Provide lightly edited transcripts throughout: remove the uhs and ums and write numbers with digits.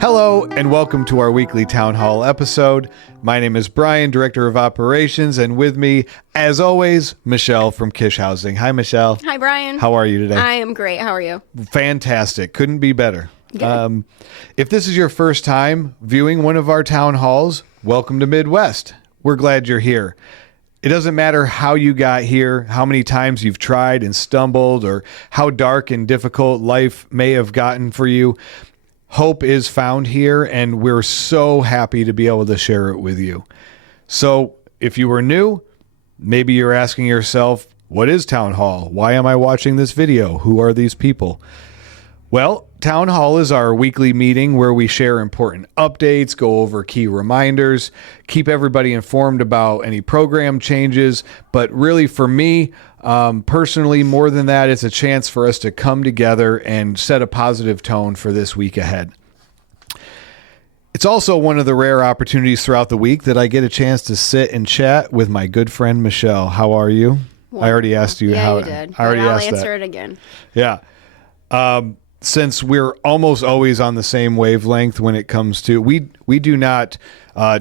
Hello, and welcome to our weekly Town Hall episode. My name is Brian, Director of Operations, and with me, as always, Michelle from Kish Housing. Hi, Michelle. Hi, Brian. How are you today? I am great. How are you? Fantastic. Couldn't be better. Good. If this is your first time viewing one of our town halls, welcome to Midwest. We're glad you're here. It doesn't matter how you got here, how many times you've tried and stumbled, or how dark and difficult life may have gotten for you. Hope is found here, and we're so happy to be able to share it with you. So if you were new, maybe you're asking yourself, what is Town Hall? Why am I watching this video? Who are these people? Well, Town Hall is our weekly meeting where we share important updates, go over key reminders, keep everybody informed about any program changes. But really for me, personally, more than that, it's a chance for us to come together and set a positive tone for this week ahead. It's also one of the rare opportunities throughout the week that I get a chance to sit and chat with my good friend, Michelle. How are you? Wonderful. I already asked you how. You did. I already asked that. I'll answer it again. Yeah. Since we're almost always on the same wavelength when it comes to, we do not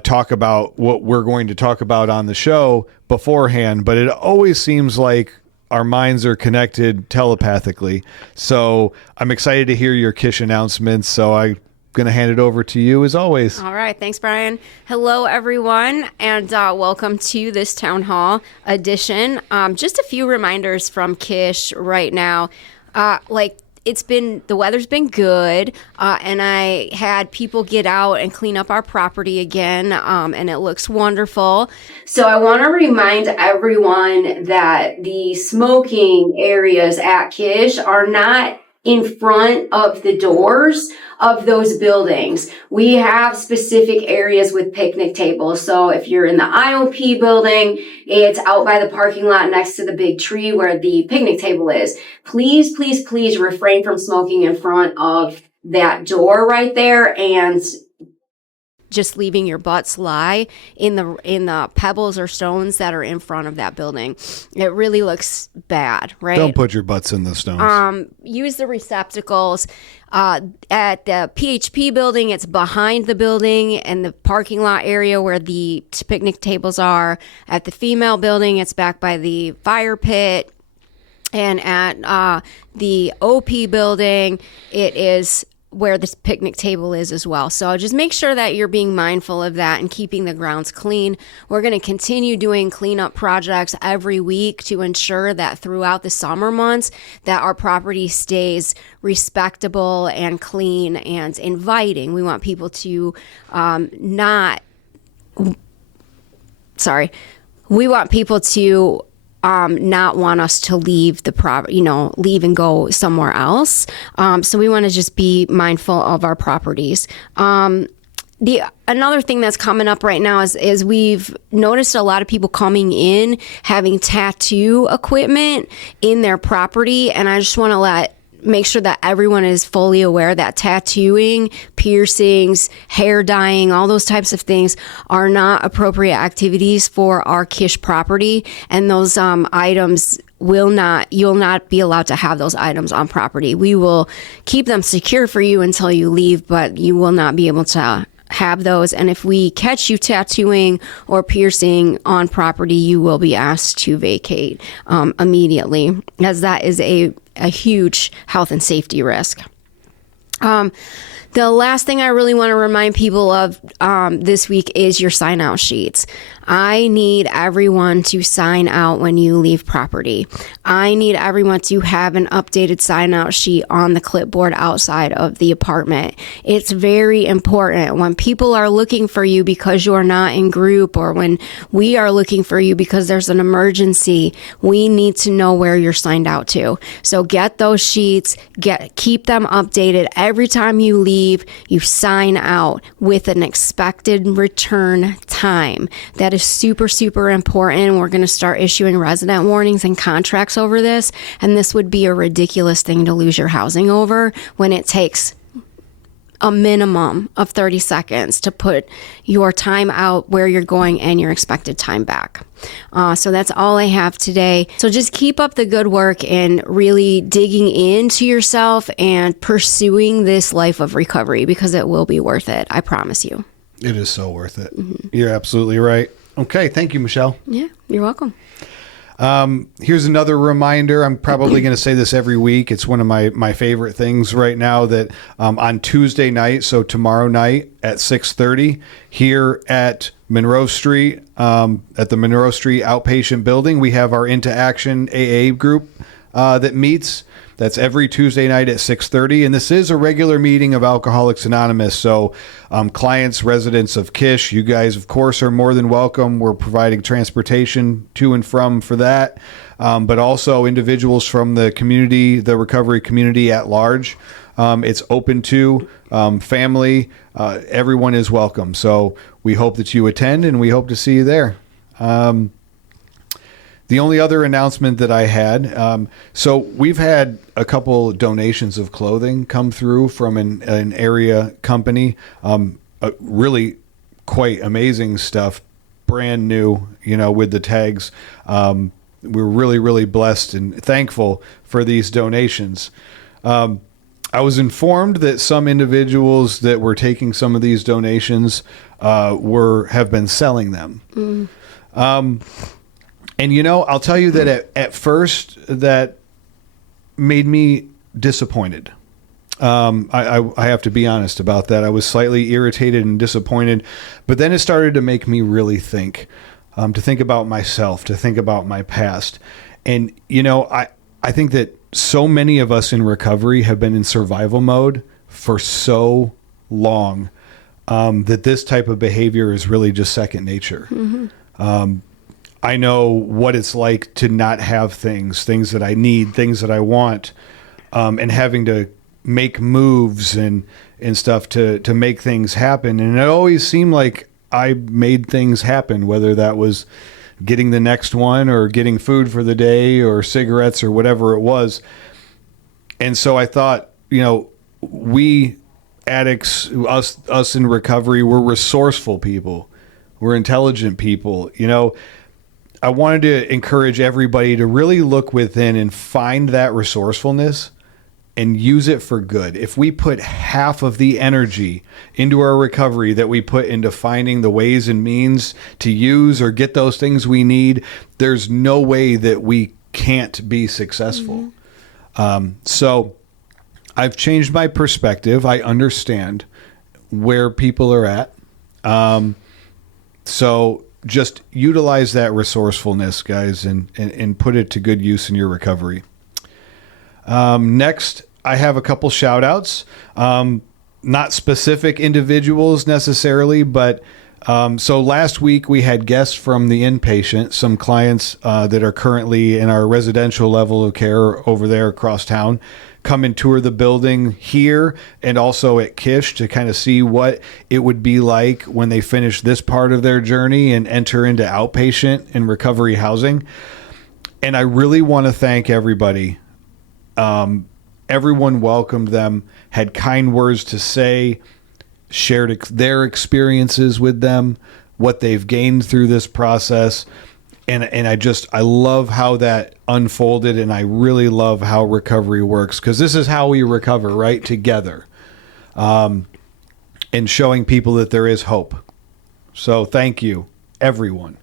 talk about what we're going to talk about on the show beforehand, but it always seems like our minds are connected telepathically. So I'm excited to hear your Kish announcements. So I'm going to hand it over to you as always. All right. Thanks, Brian. Hello, everyone, and welcome to this Town Hall edition. Just a few reminders from Kish right now. The weather's been good, and I had people get out and clean up our property again, and it looks wonderful. So I want to remind everyone that the smoking areas at Kish are not in front of the doors of those buildings. We have specific areas with picnic tables. So if you're in the IOP building, it's out by the parking lot next to the big tree where the picnic table is. Please, please, please refrain from smoking in front of that door right there, and just leaving your butts lie in the pebbles or stones that are in front of that building. It really looks bad, right? Don't put your butts in the stones. Use the receptacles. At the PHP building, it's behind the building and the parking lot area where the picnic tables are. At the female building, it's back by the fire pit. And at the OP building, it is where this picnic table is as well. So just make sure that you're being mindful of that and keeping the grounds clean. We're going to continue doing cleanup projects every week to ensure that throughout the summer months that our property stays respectable and clean and inviting. We want people to not want us to leave the property, leave and go somewhere else. So we want to just be mindful of our properties. Another thing that's coming up right now is we've noticed a lot of people coming in having tattoo equipment in their property, and I just want to make sure that everyone is fully aware that tattooing, piercings, hair dyeing, all those types of things are not appropriate activities for our Kish property. And those items you'll not be allowed to have those items on property. We will keep them secure for you until you leave, but you will not be able to have those. And if we catch you tattooing or piercing on property, you will be asked to vacate immediately, as that is a huge health and safety risk. The last thing I really want to remind people of this week is your sign out sheets. I need everyone to sign out when you leave property. I need everyone to have an updated sign out sheet on the clipboard outside of the apartment. It's very important when people are looking for you because you are not in group, or when we are looking for you because there's an emergency. We need to know where you're signed out to. So get those sheets, keep them updated. Every time you leave, you sign out with an expected return time. That is super, super important. We're going to start issuing resident warnings and contracts over this. And this would be a ridiculous thing to lose your housing over when it takes a minimum of 30 seconds to put your time out, where you're going, and your expected time back. So that's all I have today. So just keep up the good work and really digging into yourself and pursuing this life of recovery, because it will be worth it. I promise you. It is so worth it. You're absolutely right. Okay. Thank you, Michelle. Yeah, you're welcome. Here's another reminder. I'm probably going to say this every week. It's one of my favorite things right now, that on Tuesday night, so tomorrow night at 6:30 here at Monroe Street, at the Monroe Street Outpatient Building, we have our Into Action AA group that meets. That's every Tuesday night at 6:30, and this is a regular meeting of Alcoholics Anonymous. So clients, residents of Kish, you guys, of course, are more than welcome. We're providing transportation to and from for that, but also individuals from the community, the recovery community at large. It's open to family. Everyone is welcome. So we hope that you attend, and we hope to see you there. The only other announcement that I had, so we've had a couple donations of clothing come through from an area company, really quite amazing stuff, brand new, with the tags. We're really, really blessed and thankful for these donations. I was informed that some individuals that were taking some of these donations have been selling them. And, I'll tell you that at first that made me disappointed. I have to be honest about that. I was slightly irritated and disappointed, but then it started to make me really think, to think about myself, to think about my past. And, I think that so many of us in recovery have been in survival mode for so long, that this type of behavior is really just second nature. I know what it's like to not have things that I need, things that I want, and having to make moves and stuff to make things happen. And it always seemed like I made things happen, whether that was getting the next one or getting food for the day or cigarettes or whatever it was. And so I thought, we addicts, us in recovery, we're resourceful people. We're intelligent people, I wanted to encourage everybody to really look within and find that resourcefulness and use it for good. If we put half of the energy into our recovery that we put into finding the ways and means to use or get those things we need, there's no way that we can't be successful. So I've changed my perspective. I understand where people are at. So just utilize that resourcefulness, guys, and put it to good use in your recovery. Next, I have a couple shout outs, not specific individuals necessarily, but so last week we had guests from the inpatient, some clients that are currently in our residential level of care over there across town, come and tour the building here and also at Kish to kind of see what it would be like when they finish this part of their journey and enter into outpatient and recovery housing. And I really want to thank everybody. Everyone welcomed them, had kind words to say, shared their experiences with them, what they've gained through this process. And I love how that unfolded, and I really love how recovery works, because this is how we recover, right? Together. And showing people that there is hope. So thank you, everyone.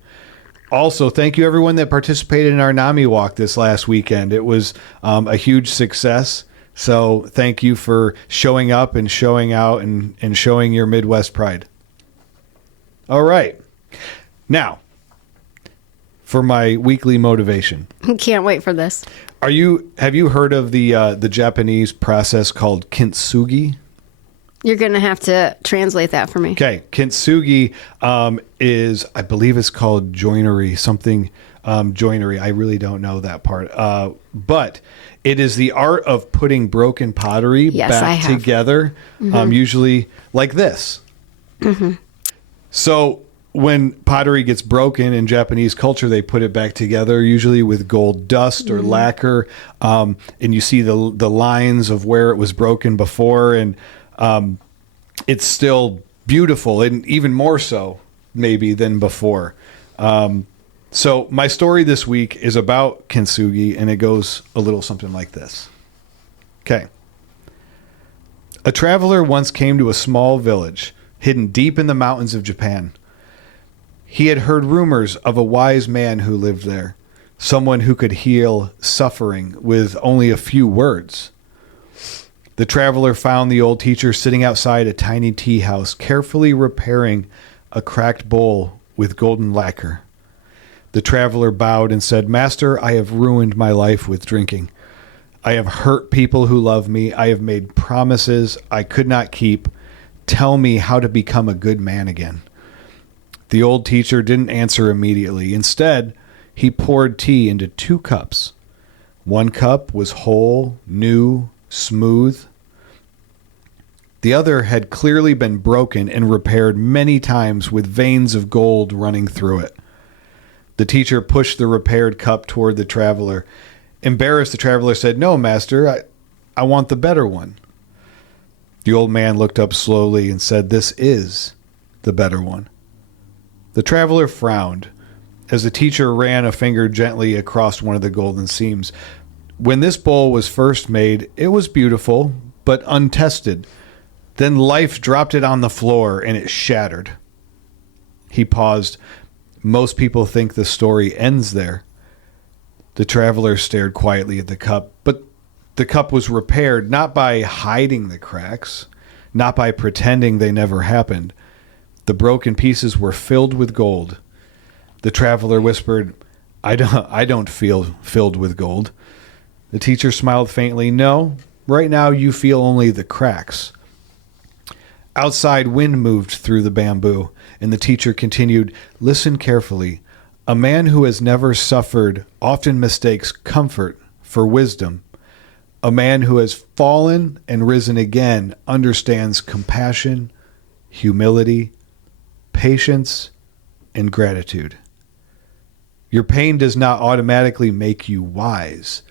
Also, thank you, everyone that participated in our NAMI walk this last weekend. It was a huge success. So thank you for showing up and showing out and showing your Midwest pride. All right. Now, for my weekly motivation. Can't wait for this. Have you heard of the Japanese process called kintsugi? You're going to have to translate that for me. Okay. Kintsugi is, I believe it's called joinery, something joinery. I really don't know that part. But it is the art of putting broken pottery back together, usually like this. So when pottery gets broken in Japanese culture, they put it back together, usually with gold dust or lacquer. And you see the lines of where it was broken before. And it's still beautiful, and even more so maybe than before. So my story this week is about kintsugi, and it goes a little something like this. Okay. A traveler once came to a small village hidden deep in the mountains of Japan. He had heard rumors of a wise man who lived there, someone who could heal suffering with only a few words. The traveler found the old teacher sitting outside a tiny tea house, carefully repairing a cracked bowl with golden lacquer. The traveler bowed and said, "Master, I have ruined my life with drinking. I have hurt people who love me. I have made promises I could not keep. Tell me how to become a good man again." The old teacher didn't answer immediately. Instead, he poured tea into 2 cups. One cup was whole, new, smooth. The other had clearly been broken and repaired many times with veins of gold running through it. The teacher pushed the repaired cup toward the traveler. Embarrassed, the traveler said, "No, master, I want the better one." The old man looked up slowly and said, "This is the better one." The traveler frowned as the teacher ran a finger gently across one of the golden seams. When this bowl was first made, it was beautiful, but untested. Then life dropped it on the floor and it shattered. He paused. Most people think the story ends there. The traveler stared quietly at the cup, but the cup was repaired not by hiding the cracks, not by pretending they never happened. The broken pieces were filled with gold. The traveler whispered, I don't feel filled with gold." The teacher smiled faintly. "No, right now you feel only the cracks." Outside, wind moved through the bamboo, and the teacher continued, "Listen carefully. A man who has never suffered often mistakes comfort for wisdom. A man who has fallen and risen again understands compassion, humility, patience, and gratitude. Your pain does not automatically make you wise,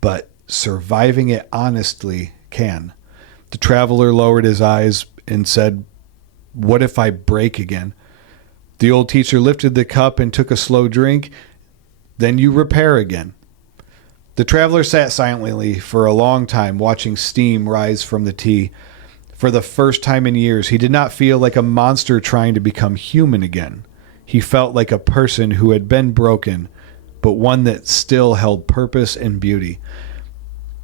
but surviving it honestly can." The traveler lowered his eyes and said, "What if I break again?" The old teacher lifted the cup and took a slow drink. "Then you repair again." The traveler sat silently for a long time, watching steam rise from the tea. For the first time in years, he did not feel like a monster trying to become human again. He felt like a person who had been broken, but one that still held purpose and beauty.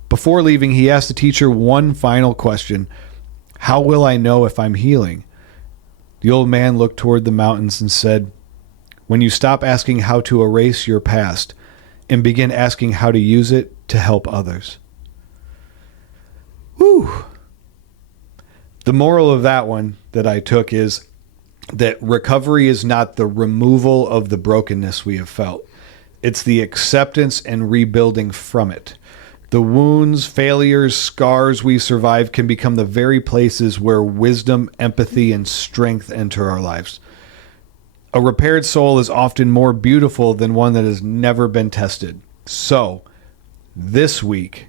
Before leaving, he asked the teacher one final question. "How will I know if I'm healing?" The old man looked toward the mountains and said, "When you stop asking how to erase your past and begin asking how to use it to help others." Whew. The moral of that one that I took is that recovery is not the removal of the brokenness we have felt. It's the acceptance and rebuilding from it. The wounds, failures, scars we survive can become the very places where wisdom, empathy, and strength enter our lives. A repaired soul is often more beautiful than one that has never been tested. So, this week,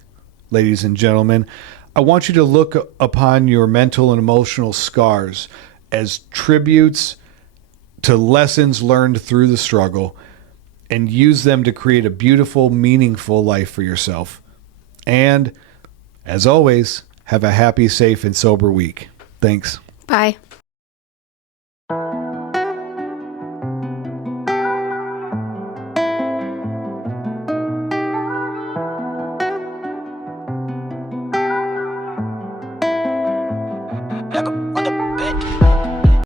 ladies and gentlemen, I want you to look upon your mental and emotional scars as tributes to lessons learned through the struggle and use them to create a beautiful, meaningful life for yourself. And, as always, have a happy, safe, and sober week. Thanks. Bye.